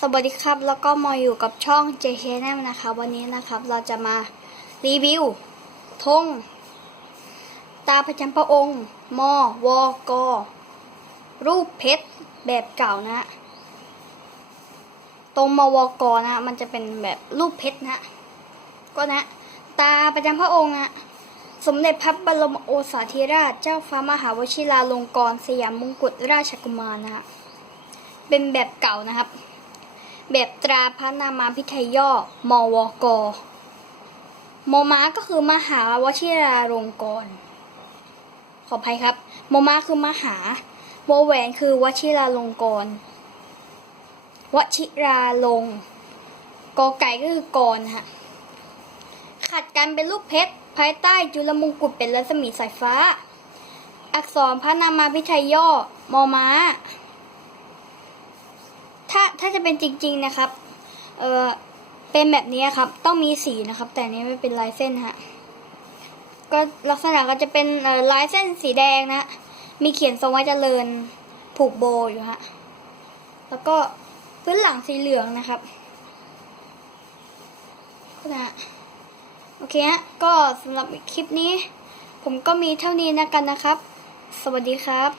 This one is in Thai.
สวัสดีครับ แล้วก็มาอยู่กับช่อง JK แนนะครับ วันนี้นะครับเราจะมารีวิวธงตาประจำพระองค์มวกรูปเพชรแบบเก่านะ ตรงมวกนะ มันจะเป็นแบบรูปเพชรนะ ก็นะ ตาประจำพระองค์นะสมเด็จพระบรมโอษาธิราชเจ้าฟ้ามหาวชิราลงกรณ์สยามมงกุฎราชกุมารนะฮะเป็นแบบเก่านะครับ แบบตราพระนามาพิทยย่อ มวก มม้าก็คือมหาวชิราลงกรณ์ขออภัยครับ มม้าคือมหาวแหวนคือวชิราลงกรณ์วชิราลง กอไก่ก็คือกรฮะ ขัดกันเป็นรูปเพชร ภายใต้จุลมงกุฎเป็นรัศมีสายฟ้า อักษรพระนามาพิทยย่อ มอม้า ถ้าจะเป็นจริง ๆนะครับ เออเป็นแบบนี้ครับ ต้องมีสีนะครับ แต่นี้ไม่เป็นลายเส้นฮะก็ลักษณะก็จะเป็นลายเส้นสีแดงนะ มีเขียนทรงไว้เจริญผูกโบอยู่ฮะ แล้วก็พื้นหลังสีเหลืองนะครับนะโอเคฮะ ก็สำหรับคลิปนี้ ผมก็มีเท่านี้นะกันนะครับ สวัสดีครับ